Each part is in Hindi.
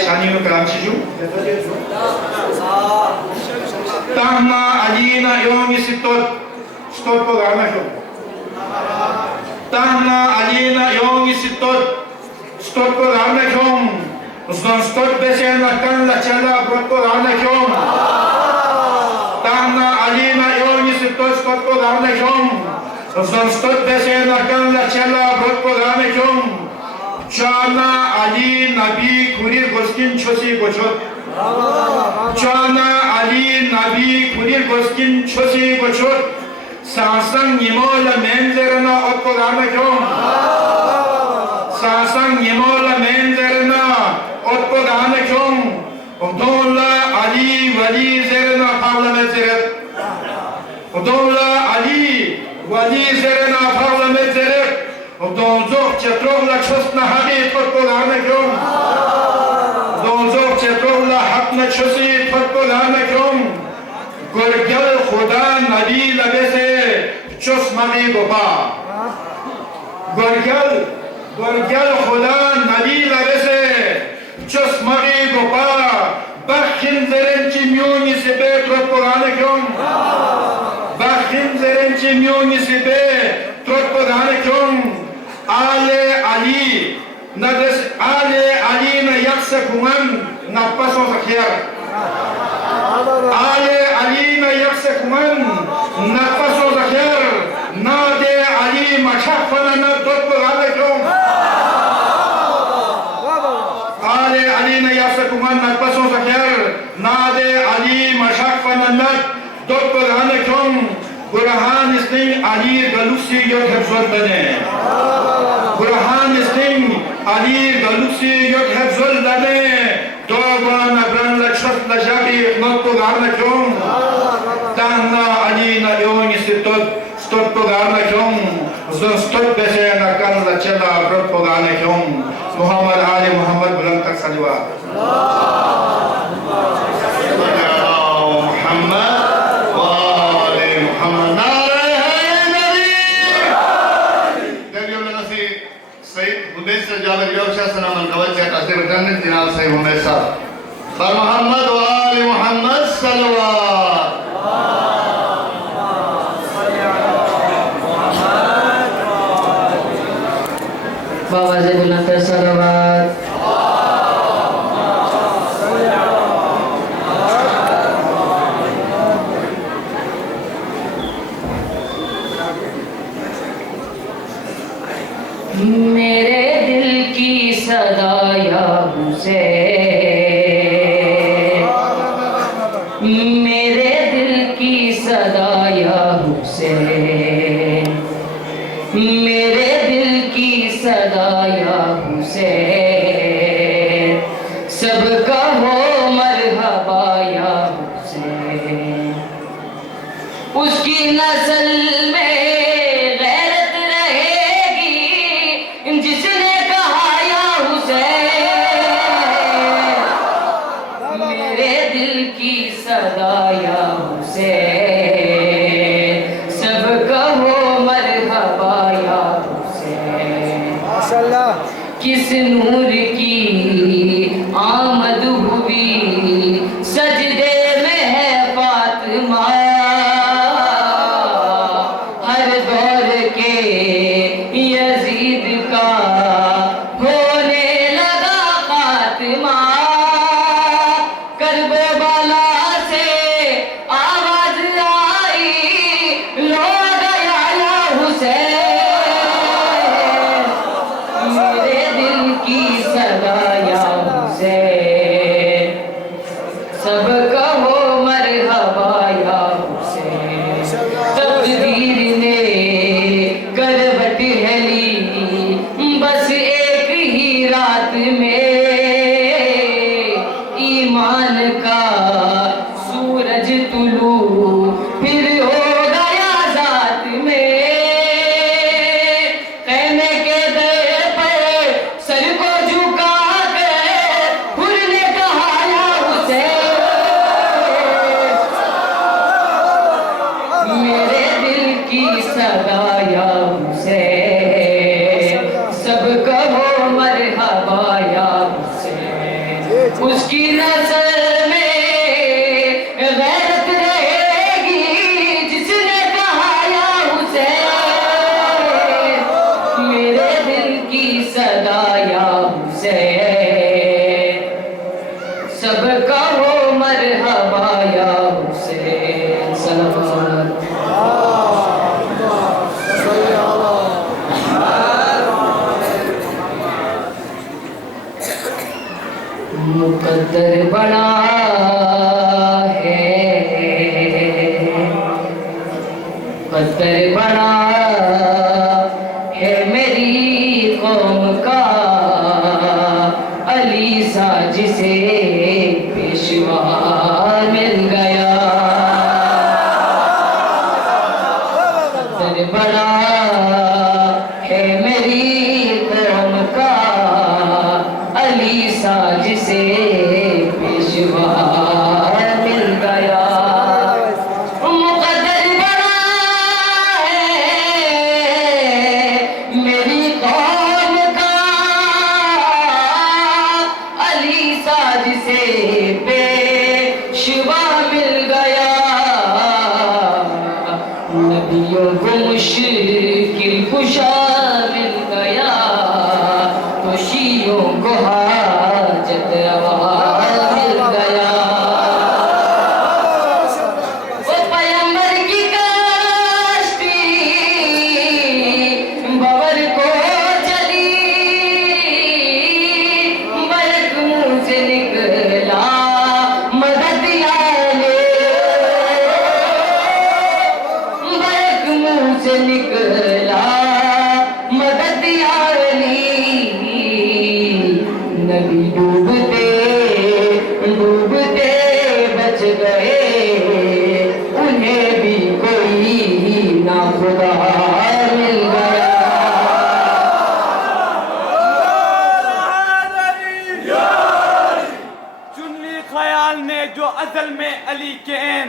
Şaniyonu kıramşıcım. Tahma alina yomi stot programa şu. Tahma alina yomi stot programa şu. Uzun stot besen lakan la çala programa şu. Tahma alina yomi stot programa şu. Uzun stot besen lakan la çala programa şu. Çana Ali Nabi Kurir Goskin Çosi Goçot. Çana Ali Nabi Kurir Goskin Çosi Goçot. Sasan Yemola Menzerna Otkolana Kyon. Sasan Yemola Menzerna Otkolana Kyon. Odola Ali Vali Zerna Parlament Zeret. Odola Ali Vali Zerna Parlament Zeret. Donzok çetrogla çosna habit potkolana kyon. Donzok çetrogla hapna çosi potkolana kyon. Gorgel Khuda Nabi labese çosmami gopa. Gorgel Khuda Nabi labese çosmami gopa. Bakhin zerenci myoni sebe potkolana kyon. Bakhin zerenci myoni sebe potkolana kyon. Ale Ali, nades Ale Ali na yaksa kuman na paso sakher. Ale Ali na yaksa kuman na paso sakher. Nade Ali machafana na dotbo alaikum. Ale Ali na yaksa kuman na paso sakher. Nade Ali machafana na dotbo alaikum. Burhan istin Ali galusi yok hepsot bane. Burhan istin Ali galusi yok hepsot bane. Toba nabran la chot la jabi notto garna kyon. Tanna Ali na yoni stot po garna kyon. Zon stot bese na kan la chela brot po garna kyon. Muhammad Ali Muhammad bulang tak saliwa. जनाब सही हमेशा पर मोहम्मद वाले मोहम्मद सल्लल्लाहु बाबा से बुलंद सलावत मेरे दिल की सदा या हुसैन, मेरे दिल की सदा या हुसैन, मेरे दिल की सदा या हुसैन, सबका हो मरहबा या हुसैन। उसकी नस्ल में किस नूर की आमद हुई सजदे में है फातिमा, उसकी नजर में गैरत रहेगी जिसने कहा या हुसैन, मेरे दिल की सदा या हुसैन, सबका हो मरहबा या हुसैन। सलावत मुकद्दर बड़ा है, मुकद्दर बड़ा है मेरी कौम का, अली सा जिसे पेशवा मिल गया। मुकद्दर बड़ा है मेरी कौम का, अली सा जिसे पेशवा मिल गया। मुकद्दर बड़ा है मेरी कौम का, अली सा जिसे पेशवा मिल गया। नबियों को मुश्किल कुशा मिल गया, तो शियों को हाजत रवा मिल गया। वो पैगंबर की कश्ती बबर को चली, बरक मुंह से निकला मदद आले, बरक मुंह से निकला मदद आली। नबी डूबते डूबते बच गए, उन्हें भी कोई ना खुदा मिल गया। चुन ली ख्याल ने जो अजल में अली के ऐन,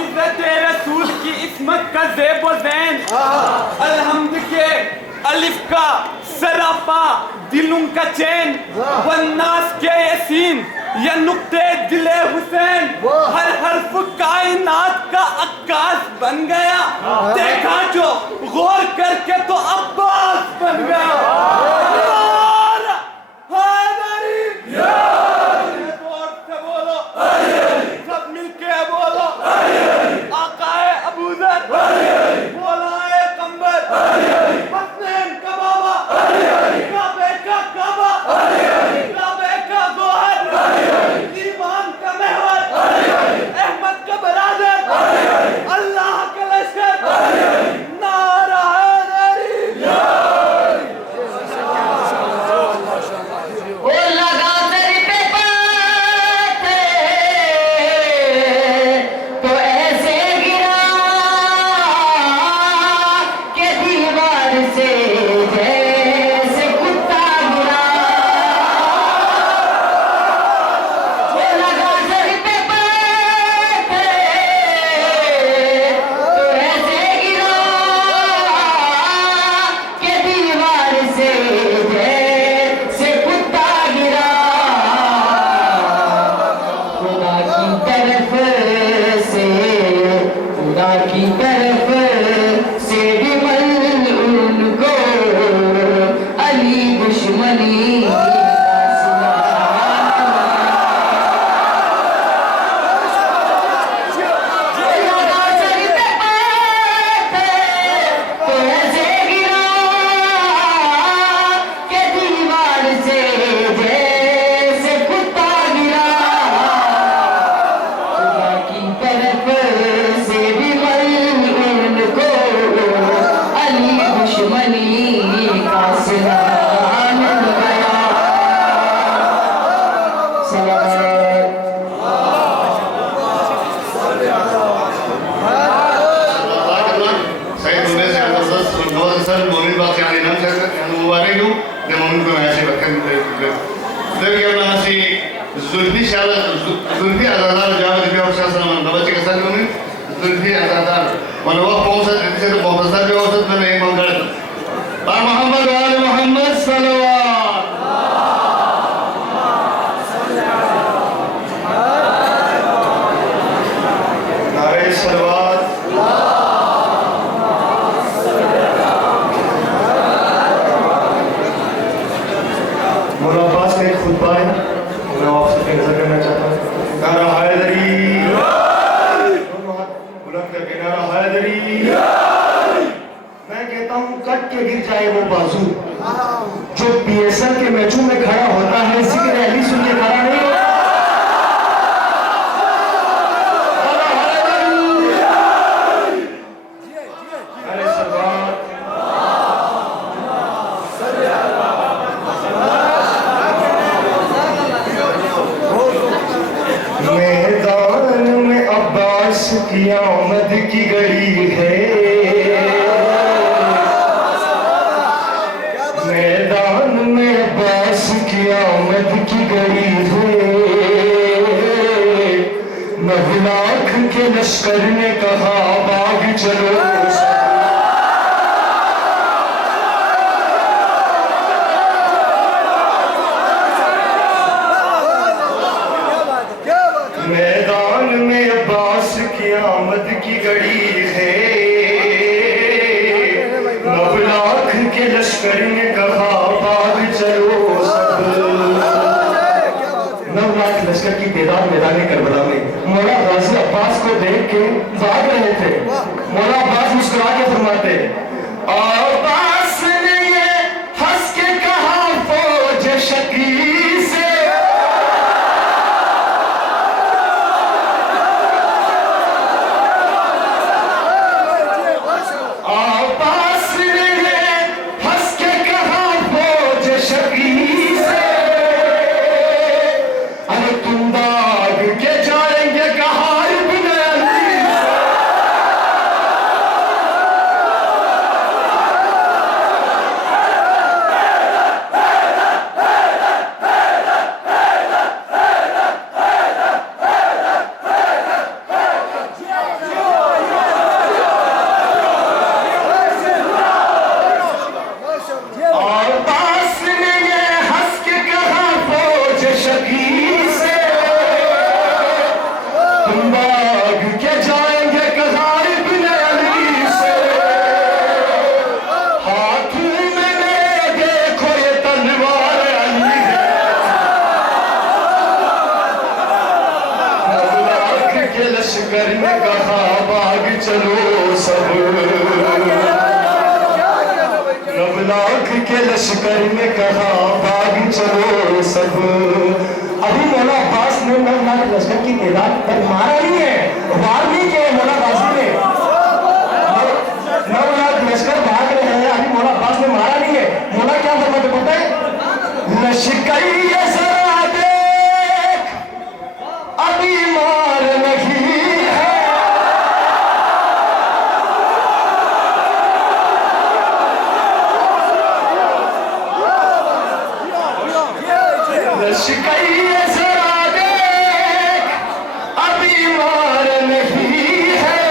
इज्जत रसूल की इस्मत का ज़ेब व ज़ैन, अलहम्द के अलिफ का सरापा दिलों का चैन, वन्नास के यसीन या नुक्ते दिले हुसैन, हर हर्फ कायनात का अक्कास बन गया। देखा जो गौर करके तो अब्बास बन गया। गौर से बोलो, सब मिलके बोलो, आकाए अबूजर, बोलाए कंबर, हसनैन का बाबा, काबे का काबा, काबे का गोहर, ईमान का महवर, अहमद का बरादर, अल्लाह का लश्कर, नारा वो लगा सर पे तो ऐसे गिरा के दीवार से जैसे कुत्ता गिरा। वो लगा सर पे तो ऐसे गिरा के दीवार से जैसे कुत्ता गिरा। खुदा की तरफ से, खुदा की तरफ से भी मलून को अली दुश्मनी का लगा सर पे तो ऐसे गिरा के दीवार से जैसे कुत्ता गिरा। खुदा की तरफ से भी मलून को अली दुश्मनी का सिला मिल गया। सलावत Saya tulis yang terus bahwa saya mobil bak yang ini saya mubarak itu dan mobil ko ऐसे बखन तो ये अपना सी जुल्फी शाला जुल्फी आजादार जावेद भी और शासन मन बच्चे के साथ में जुल्फी आजादार मनवा पहुंच से तो पहुंचता भी औसत में एक मंगल पर मोहम्मद वाले मोहम्मद सल्लल्लाहु क़यामत की घड़ी है, मैदान में अब्बास क़यामत की घड़ी है। 9 लाख के लश्कर ने कहा भाग चलो, मैदान में अब्बास क़यामत की घड़ी है। 9 लाख के लश्कर ने कहा भाग चलो सब। 9 लाख लश्कर की तादाद मैदान करबला में मौला गाजी अब्बास को देख के भाग रहे थे। मौला अब्बास मुस्कुरा के फरमाते, अब्बास ने ये हंस के कहा फौज शकी से, अब्बास ने ये हंस के कहा फौज शकी से, अरे तुम भाग के जाएंगे कहा इब्न अली से। अब्बास ने ये हंस के कहा फौज शकी से, तुम भाग के जाएंगे कहा इब्न अली से। हाथों में मेरे देखो ये तलवार अली है। 9 लाख के लश्कर ने कहा भाग चलो सब। 9 लाख के लश्कर ने कहा भाग चलो सब। अभी मौला अब्बास ने 9 लाख लश्कर की तादाद तक मारा नहीं है, वार नहीं किया है मौला गाजी ने। 9 लाख लश्कर भाग रहे हैं, अभी मौला अब्बास ने मारा नहीं है। मौला क्या फरमाते पता है, लश्कर ये जरा देख अभी मार नहीं है। लश्कर ये जरा देख अभी मार नहीं है,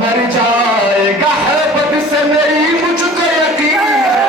मर जाएगा हैबत से मेरी मुझको यकीन है।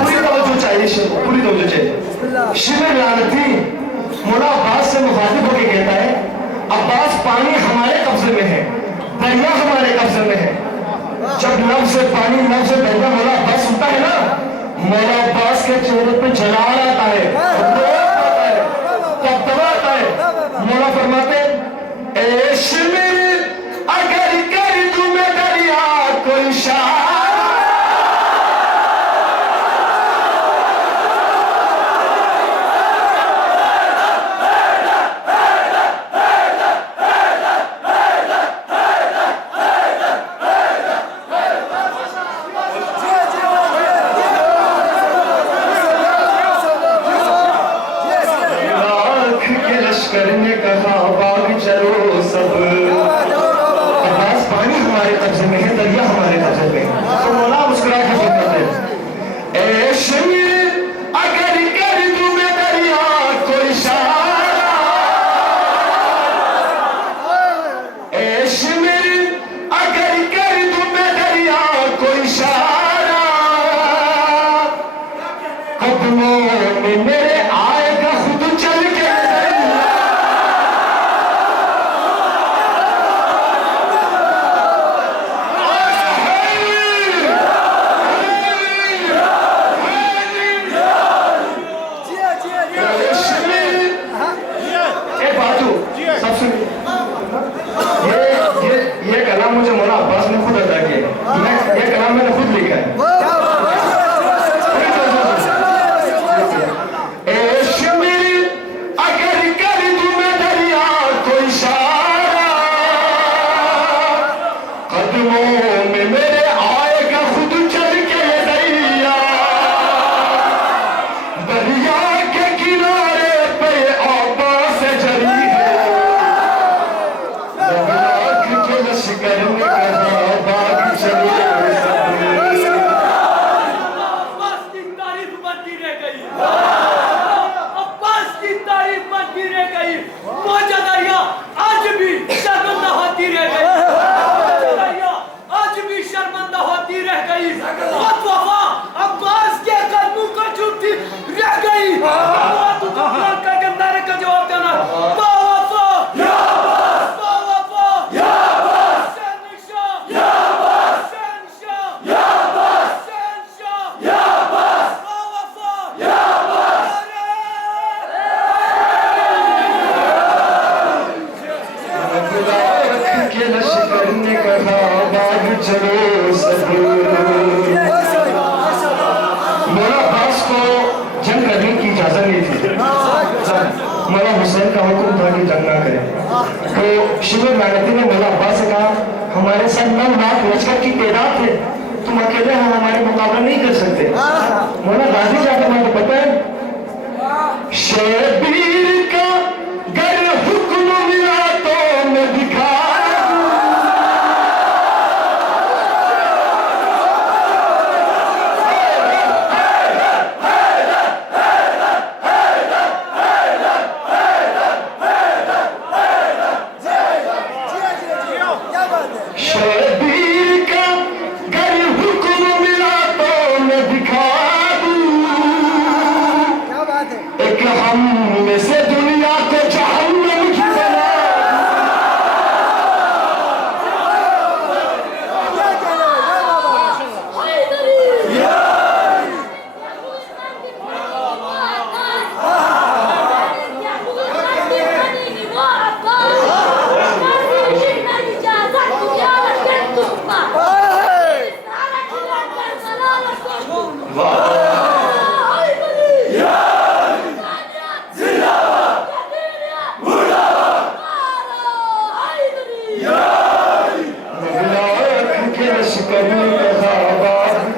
पूरी तवज्जो चाहिए, पूरी तवज्जो चाहिए। शिबिर लानती मौला अब्बास से मुखातिब होकर कहता है, अब्बास पानी हमारे कब्जे में है, दरिया हमारे कब्जे में है। जब नब से पानी, नब से दरिया मौला अब्बास सुनता है ना, मौला अब्बास के चेहरे पे जलाल आता है, तब आता है। मौला फरमाते, ए शिबिर अगर कर दूं मैं दरिया को इशारा, में मेरे आएगा खुद चल के ये कलाम मुझे मौला अब्बास ने खुद अदा किया। ये कलाम मैंने खुद लिखा है। अगर कर दूं मैं दरिया को इशारा, कदमों में मेरे आएगा खुद चल के दरिया, दरिया के किनारे पे आबास जरी है, लश्कर में कहा बाग चले अब्बास की तारीफ बनती रह गई, अब्बास की तारीफ बनती रह गई। मौजूदा आज भी शर्मिंदा होती रह गई, मौजूदा आज भी शर्मिंदा होती रह गई। वफा अब्बास के कदमों को झुकती रह गई। तू का नारे का जवाब देना। वफा या अब्बास, वफा या अब्बास, शहनशाह या अब्बास, शहनशाह या अब्बास, शहनशाह या अब्बास, वफा या अब्बास। के लश्कर ने कहा बाग चलो सब। मौला अब्बास को जंग करने की इजाजत नहीं थी। मौला हुसैन का हुक्म था कि जंग ना करें। तो शिविर मेहनती ने मौला अब्बास से कहा हमारे साथ 9 लाख लश्कर की तादाद है, तुम अकेले हम हमारे मुकाबला नहीं कर सकते। मौला गाजी जाकर मुझे पता है शेबीर का गर हुक्म मिला तो मैं दिखा शेबीर का गर हुक्म मिला तो मैं दिखा दूं। एक हम में से दुनिया को जहन्नम की बना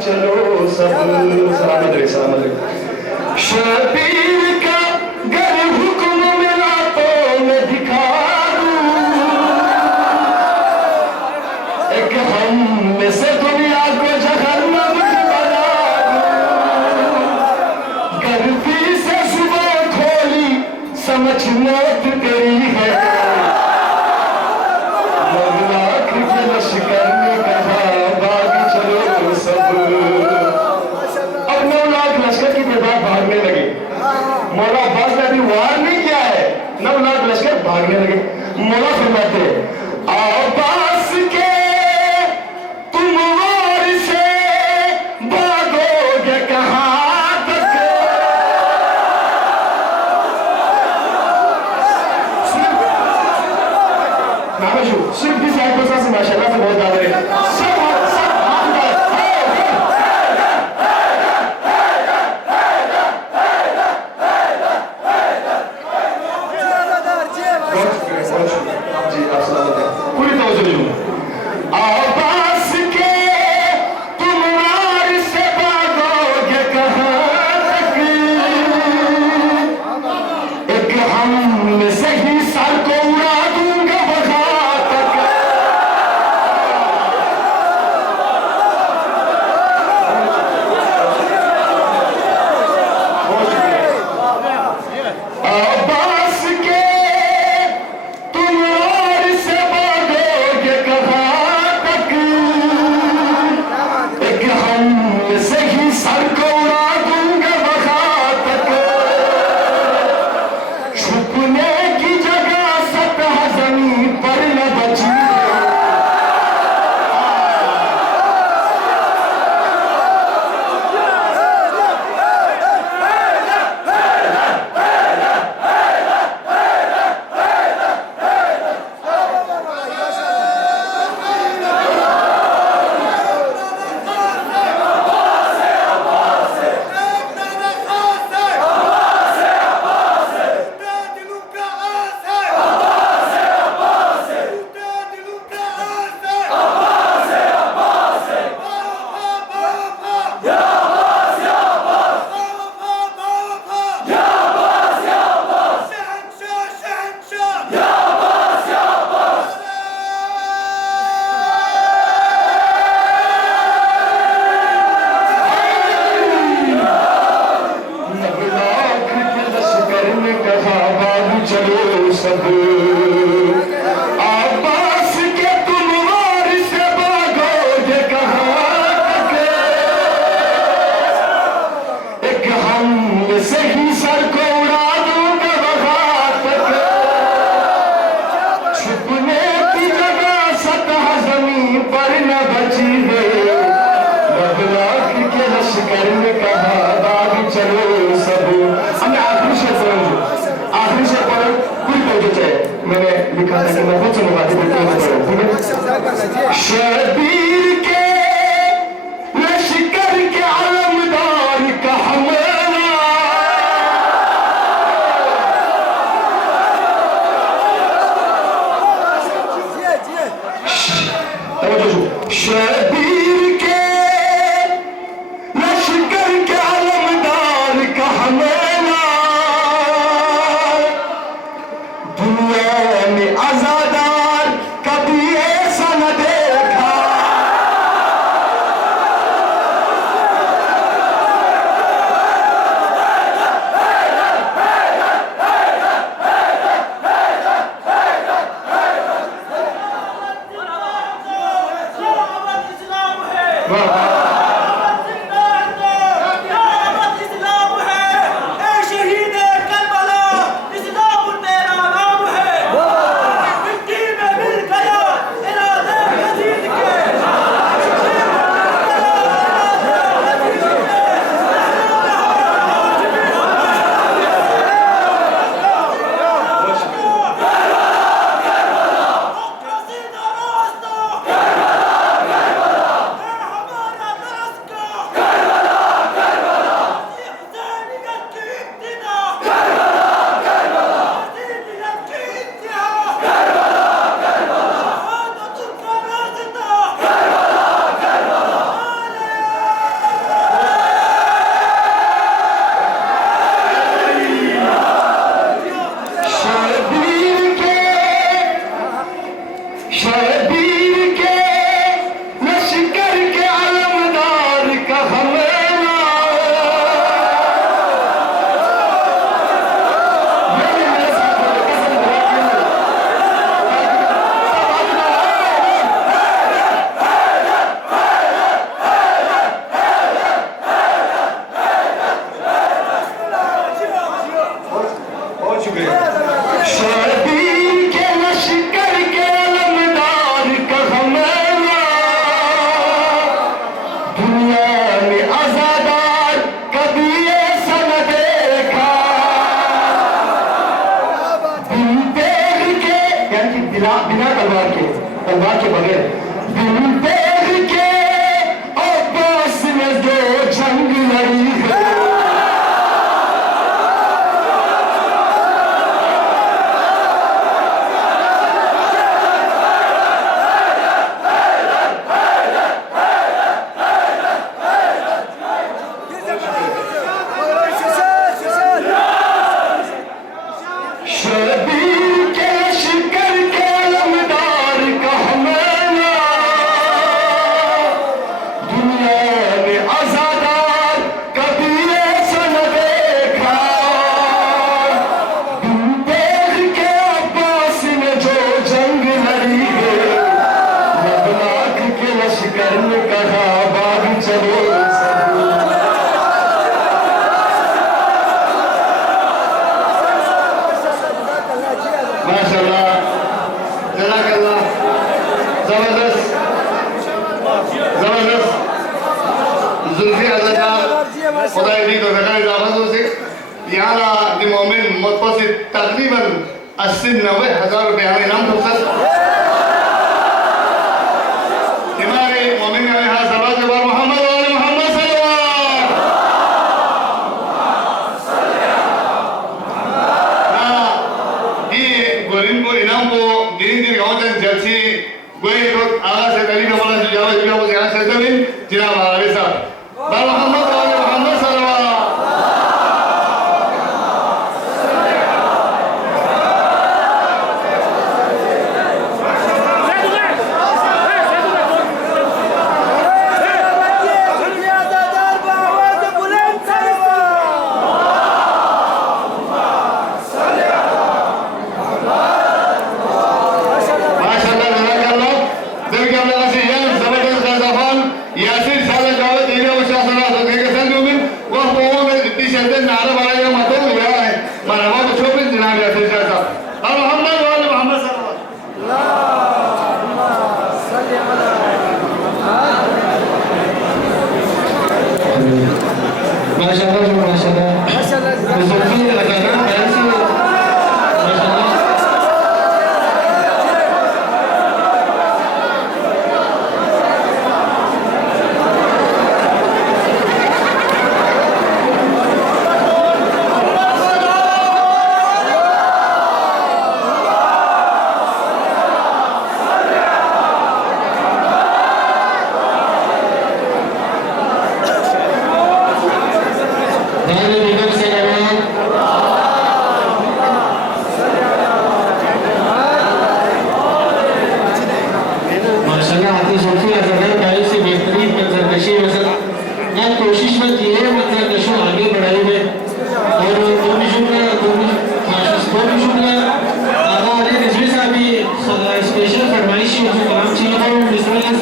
चलो सब सलामत रहे, सलामत रहे। शबीर का गर हुक्म मिला तो मैं दिखा दूं। एक हम में से दुनिया को जहन्नम की बना दूं। गर्मी से सुबह खोली समझ मौत तेरी है। लश्कर ने कहा बाग चलो सब। अब 9 लाख लश्कर की तादाद भागने लगी। मौला अब्बास ने अभी वार नहीं किया है, 9 लाख लश्कर भागने लगे। मौला फरमाते अब्बास के तुम वार से भागोगे कहां तक। सिर्फ इस आयत से माशाल्लाह से बहुत ज्यादा है। पूरी तवज्जो लश्कर ने कहा भाग चलो सब। हमने आखिरी शेर पढ़ूंगी, आखिरी शेर पढ़ो पूरी तवज्जो चाहिए। मैंने लिखा था कि मैं खुद से मुखातिब हूं, ठीक है। शबीर के लश्कर के आलमदार का हमला, शबीर के लश्कर के आलमदार का हमला, दुनिया में आजादार कभी ऐसा न देखा। शबीर के लश्कर के आलमदार का हमला, बहुत शुक्रिया। शबीर के लश्कर के आलमदार का हमला, दुनिया में आजादार कभी ऐसा न देखा। दिल देख के, यानी बिना तलवार के, तलवार के बगैर, दिल देख के अब्बास ने जो जंग लड़ी है, शबीर के लश्कर के आलमदार का हमला, दुनिया में आजादार कभी ऐसा न देखा। दिल देख के अब्बास ने जो जंग लड़ी है, लबनाक के लश्कर ने कहा भाग चलो सब। माशाअल्लाह, जज़ाकल्लाह, जबरदस्त जबरदस्त। जुल्फी अज़ादार खुदा दी तो बेटा इजाज़त हो से यहाँ दी मोमिन मुतवस्सित तकरीबन 80-90 हज़ार रुपए हमें इनाम फुर्सत। हमारे मोमिन में यहाँ सलात के बाद मोहम्मद और मोहम्मद सल्लल्लाहु गोरिन को इनाम को दिन दिन गाँव तक जलसी गोई तो आगा से करीब हमारा जो जावा जुड़ा वो यहाँ से जमीन जिनाब हमारे साथ बाल मोहम्मद और मोहम्मद सल्लल्लाहु। Amen. गाने बेगम से नवाब माशाल्लाह आती सुल्फी अजहर भाई से बेहतरीन मंजरकशी वसल मैं कोशिश में की है मंजरकशों आगे बढ़ाई में और दोनों शुक्र आगा अली रिजवी साहब भी स्पेशल फरमाइशी और कलाम चाहिए था बिस्मिल्लाह।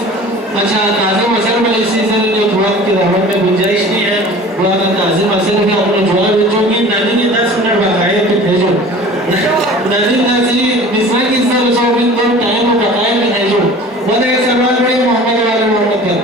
अच्छा काज़िम असर में इस सीजन जो दुआ की रहमत में गुंजाइश नहीं है दुआ का काज़िम असर का अपने दुआ में जो भी नानी के 10 मिनट बकाए तो भेजो नानी नाजी मिसरा की सब सौ दिन को टाइम और बकाए में भेजो वो एक सवाल बड़ी मोहम्मद वाले मोहम्मद का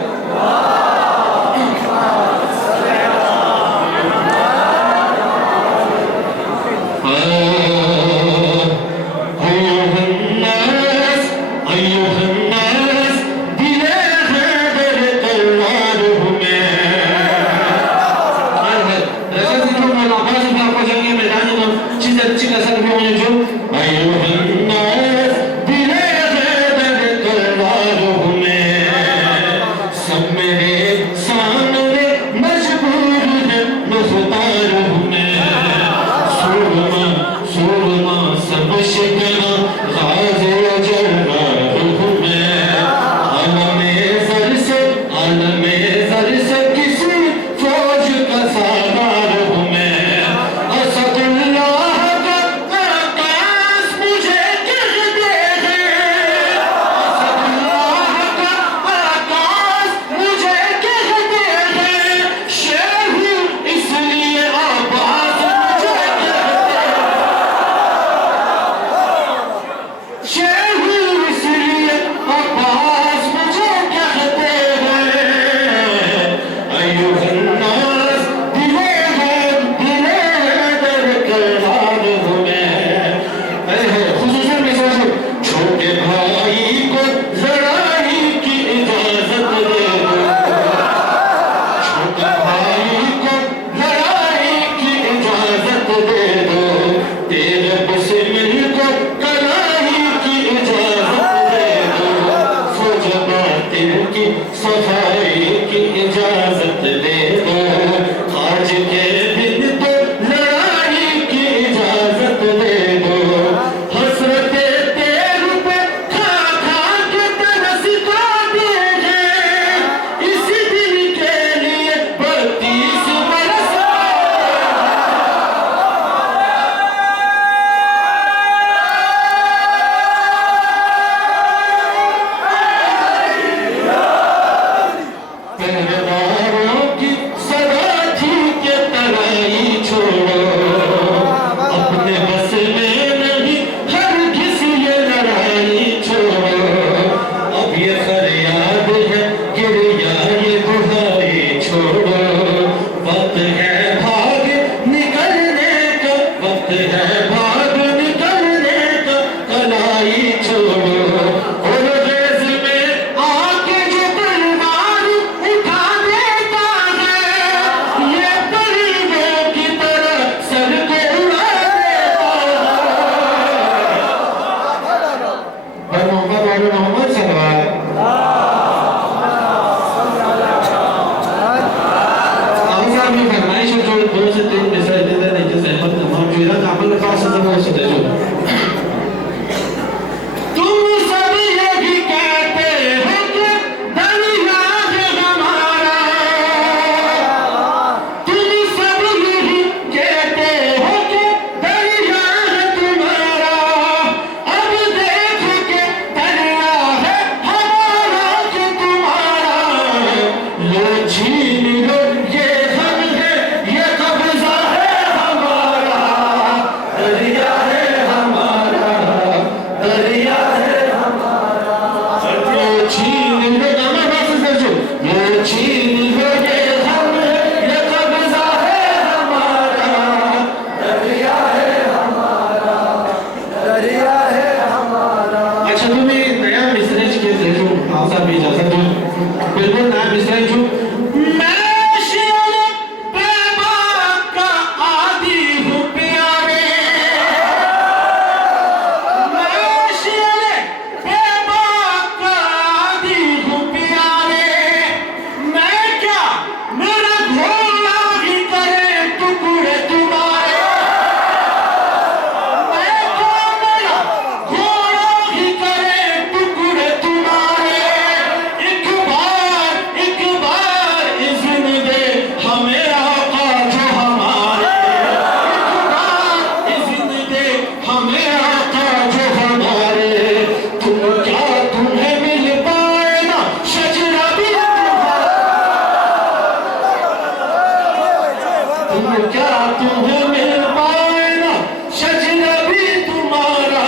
तुम क्या तुम्हें मिल पाए ना शजरा भी तुम्हारा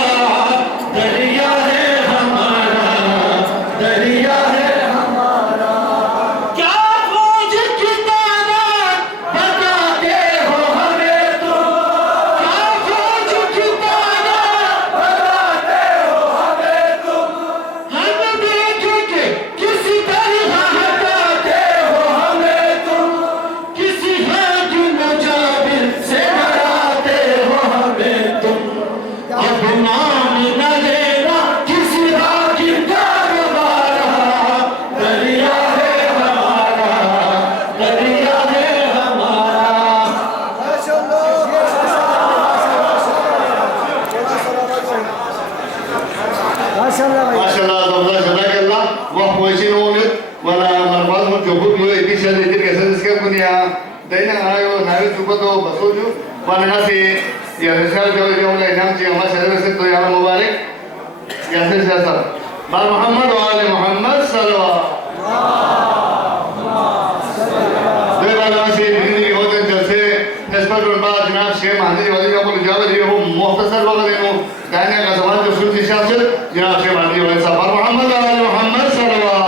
दरिया है हमारा दरिया है हमारा क्या खोज की तादाद बताते हो हमें तुम क्या खोज की तादाद बताते हो हमें तुम हम देख के किसी तरह हटाते हो हमें तुम किसी हद मुजाबिर से डराते हो हमें तुम अब नाम न लेना किसी हाकिम का हमारा दरिया है हमारा दरिया है हमारा माशाल्लाह ज़बरदस्त जज़ाकल्लाह वह पोजीशन होने वाला मरवाज में जो बुक हुए इतनी शादी इतनी कैसे इसके कुनिया देना आयो नारी चुप तो बसोजू वरना से या रिसाल जो वाला इनाम चाहिए हमारे शहर से तो यार मुबारक यासिर सर बार मोहम्मद और आले मोहम्मद सल्लल्लाहु दे वाला से जिंदगी होते जैसे नस्बत और बाद जनाब शेख महादी वाली का बोल जावे जी वो मुख्तसर वगैरह को गाने का जवाब जो सुनती शासिर जनाब शेख महादी वाले साहब बार मोहम्मद और आले मोहम्मद सल्लल्लाहु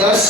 10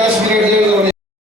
10